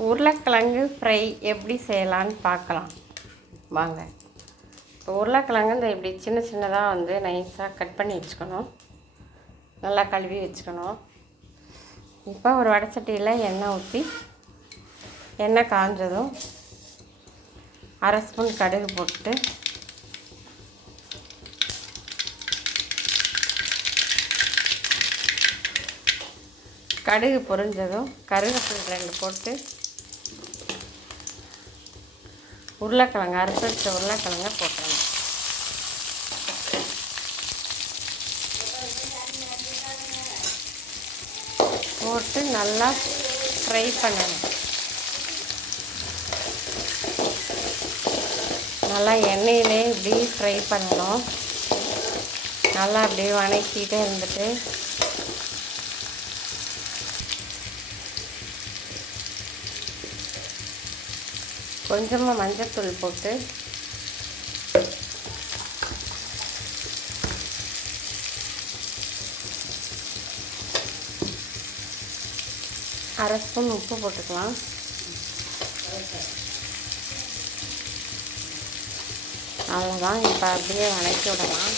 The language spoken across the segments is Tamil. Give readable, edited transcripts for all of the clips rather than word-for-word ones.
உருளைக்கிழங்கு ஃப்ரை எப்படி செய்யலான்னு பார்க்கலாம் வாங்க. இப்போ உருளைக்கிழங்கு இந்த இப்படி சின்ன சின்னதாக வந்து நைஸாக கட் பண்ணி வச்சுக்கணும். நல்லா கழுவி வச்சுக்கணும். இப்போ ஒரு வடைச்சட்டியில் எண்ணெய் ஊற்றி எண்ணெய் காஞ்சதும் அரை ஸ்பூன் கடுகு போட்டு கடுகு பொரிஞ்சதும் கருவேப்பிலை 2 போட்டு உருளைக்கிழங்கு அரைச்சி வச்ச உருளைக்கிழங்க போட்டுறணும். போட்டு நல்லா ஃப்ரை பண்ணணும். நல்லா எண்ணெயிலே இப்படி ஃப்ரை பண்ணணும். நல்லா அப்படியே வணக்கிட்டே இருந்துட்டு கொஞ்சமாக மஞ்சள்தூள் போட்டு அரை ஸ்பூன் உப்பு போட்டுக்கலாம். அவ்வளோதான். இப்போ அப்படியே வணக்கி விடலாம்.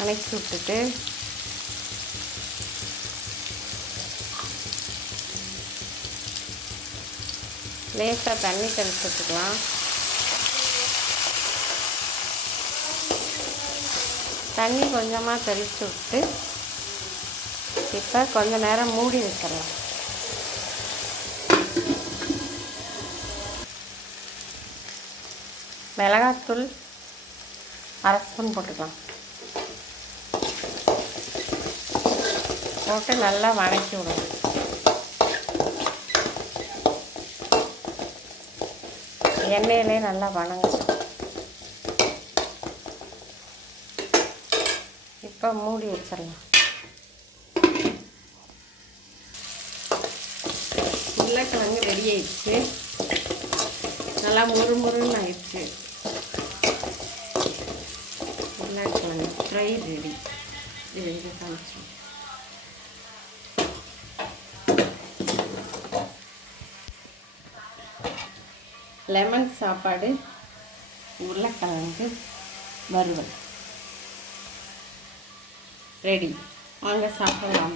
வணக்கி விட்டுட்டு லேசாக தண்ணி தெளித்து விட்டுக்கலாம். தண்ணி கொஞ்சமாக தெளித்து விட்டு இப்போ கொஞ்ச நேரம் மூடி வச்சிடலாம். மிளகாத்தூள் அரை ஸ்பூன் போட்டுக்கலாம். போட்டு நல்லா வணக்கி விடணும். எண்ணெயிலே நல்லா வணங்கணும். இப்போ மூடி வச்சிடலாம். உருளைக்கிழங்கு ரெடி ஆயிடுச்சு. நல்லா முறுமுறுன்னு ஆயிடுச்சு. உருளைக்கிழங்கு ஃப்ரை ரெடி. இது காமிச்சோம். லெமன் சாப்பாடு, உருளைக்கிழங்கு வறுவல் ரெடி. வாங்க சாப்பிடலாம்.